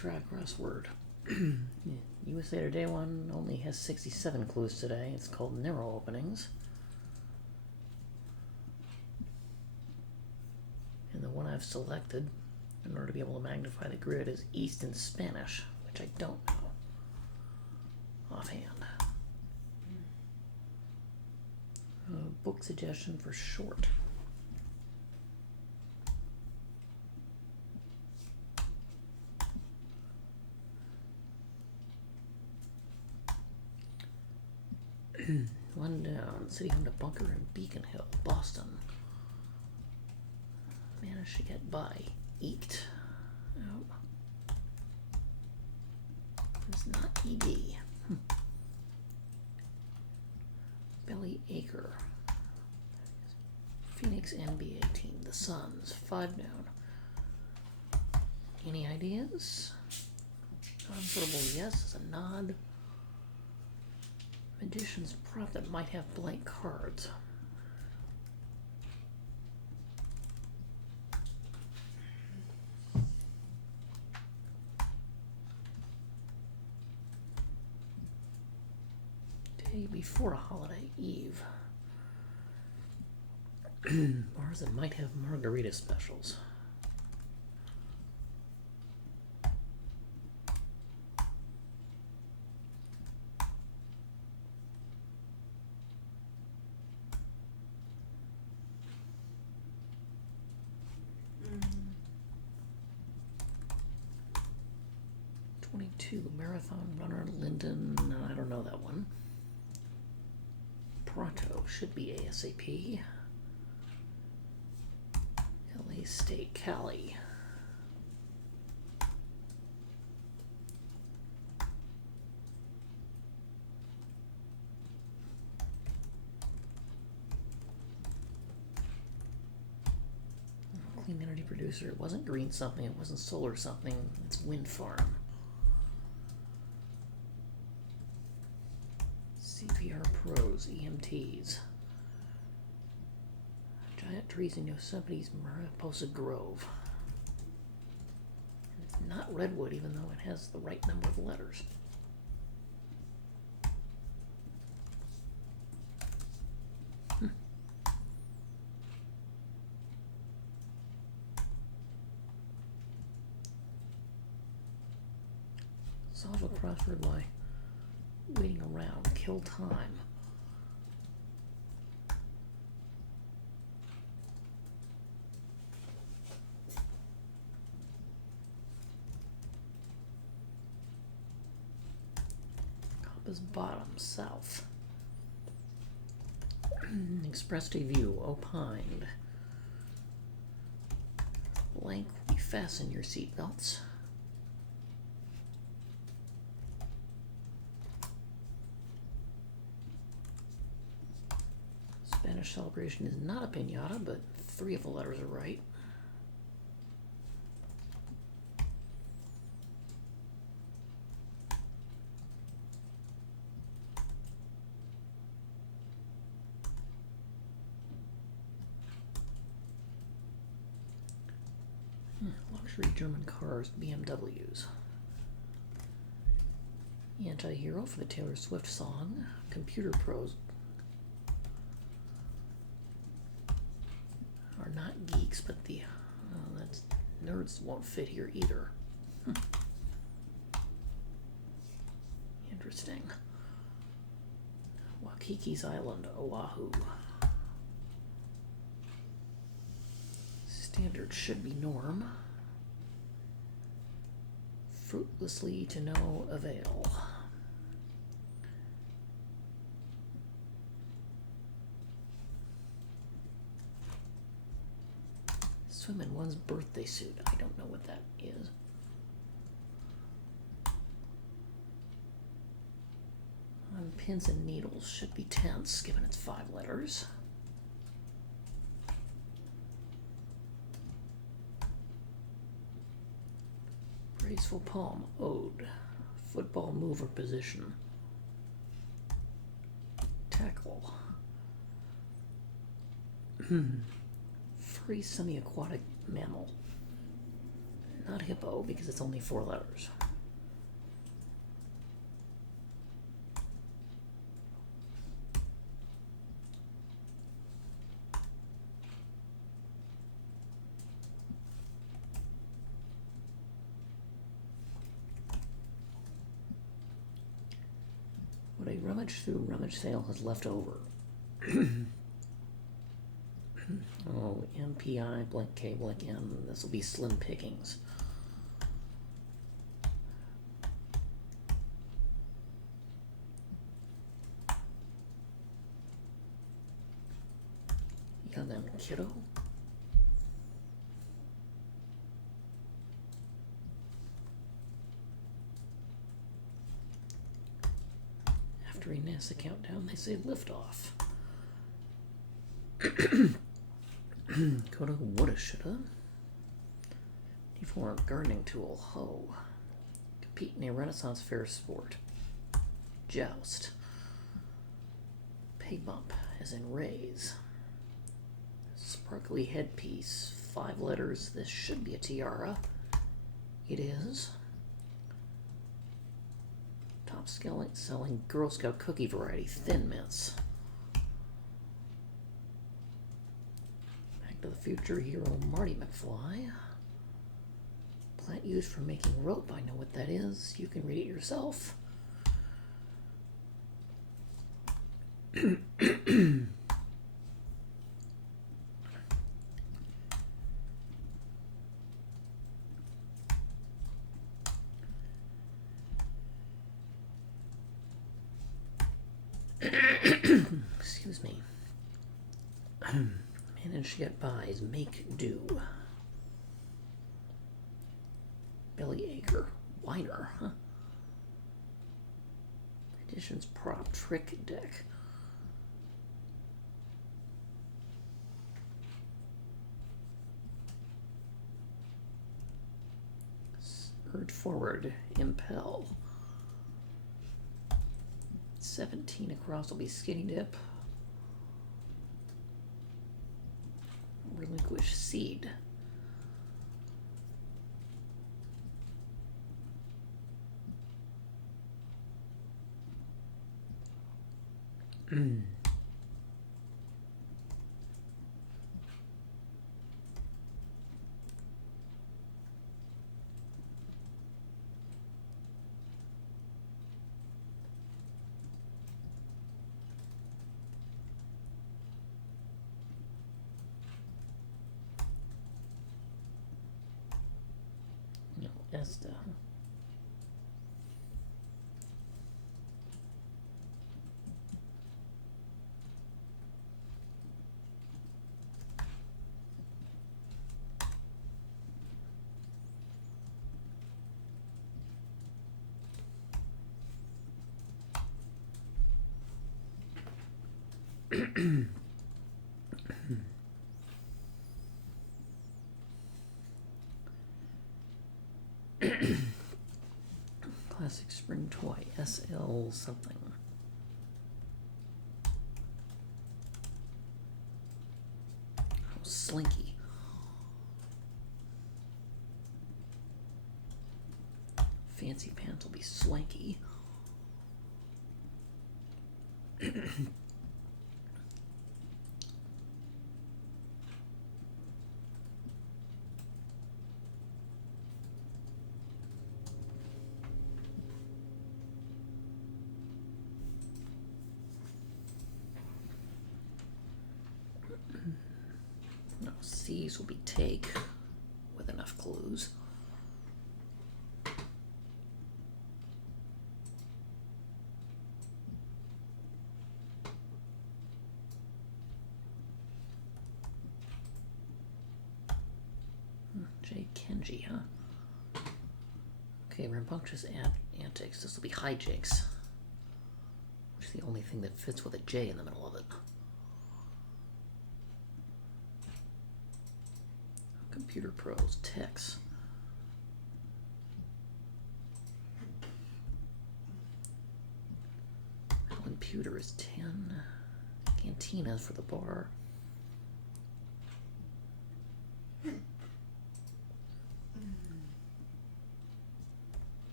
try crossword. USA Today one only has 67 clues today. It's called Narrow Openings. And the one I've selected in order to be able to magnify the grid is East in Spanish, which I don't know offhand. Book suggestion for short. One down. City home to bunker in Beacon Hill, Boston. Managed to get by. Eked. Oh. It's not ED. Belly Acre. Phoenix NBA team. The Suns. 5 down. Any ideas? Nonverbal yes is a nod. Magician's prop that might have blank cards. Day before a holiday eve. Bars that might have margarita specials. Marathon runner Linden, I don't know that one. Pronto should be ASAP. LA State Cali. Clean energy producer. It wasn't green something, it wasn't solar something, it's wind farm. CPR pros, EMTs. Giant trees in Yosemite's Mariposa Grove. It's not redwood, even though it has the right number of letters. Solve a crossword by waiting around. Kill time. Compass bottom, south. Expressed a view, opined. Blankly fasten your seatbelts. Spanish celebration is not a piñata, but 3 of the letters are right. Luxury German cars, BMWs. Anti-hero for the Taylor Swift song. Computer pros are not geeks, but the that's nerds won't fit here either. Interesting. Waikiki's Island, Oahu. Standard should be norm. Fruitlessly to no avail. Swim in one's birthday suit. I don't know what that is. On pins and needles should be tense, given its 5 letters. Graceful poem, ode. Football move or position. Tackle. Free semi-aquatic mammal. Not hippo, because it's only 4 letters. What a rummage through rummage sale has left over. Oh, MPI, blank K, blank M. This will be slim pickings. Yeah, then, kiddo. After he nails the countdown, they say liftoff. Coda, woulda, shoulda. D4, gardening tool, hoe. Compete in a Renaissance fair sport. Joust. Pay bump, as in raise. Sparkly headpiece, 5 letters. This should be a tiara. It is. Top selling Girl Scout cookie variety, Thin Mints. Back to the Future hero, Marty McFly. Plant used for making rope. I know what that is. You can read it yourself. Excuse me. Manage to get buys, make do. Bellyacre, whiner, huh? Additions prop, trick deck. Urge forward, impel. 17 across will be skinny dip. Relinquish seed. No, Esta. Classic spring toy, SL something. Oh, Slinky. Fancy pants will be swanky. No, C's will be take with enough clues. J. Kenji, huh? Okay, rambunctious antics. This will be hijinks. Which is the only thing that fits with a J in the middle of it. Computer pros, techs. Alan Pewter is 10. Cantinas for the bar.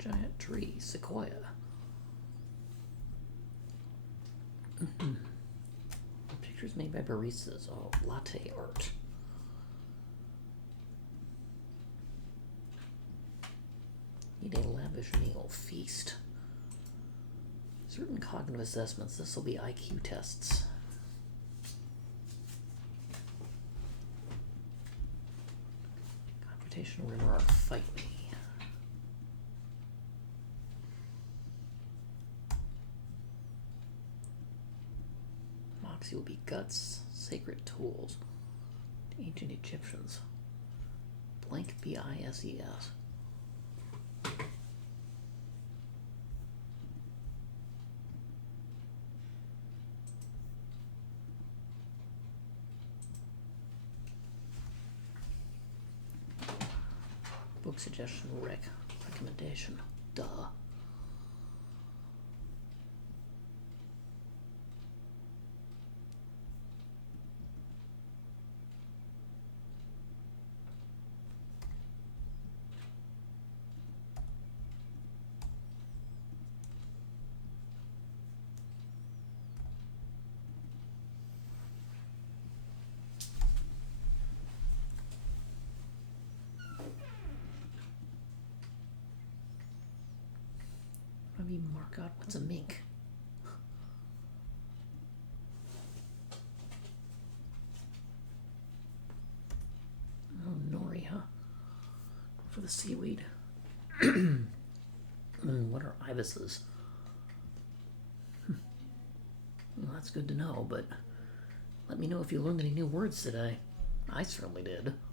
Giant tree, sequoia. Pictures made by baristas. Oh, latte art. Eat a lavish meal, feast. Certain cognitive assessments. This will be IQ tests. Confrontational rumor art, fight me. Moxie will be guts, sacred tools. Ancient Egyptians. Blank BISES. Book suggestion, Rick. Recommendation. Duh. Let me mark out what's a mink. Oh, nori, huh? For the seaweed. What are ibises? Well, that's good to know, but let me know if you learned any new words today. I certainly did.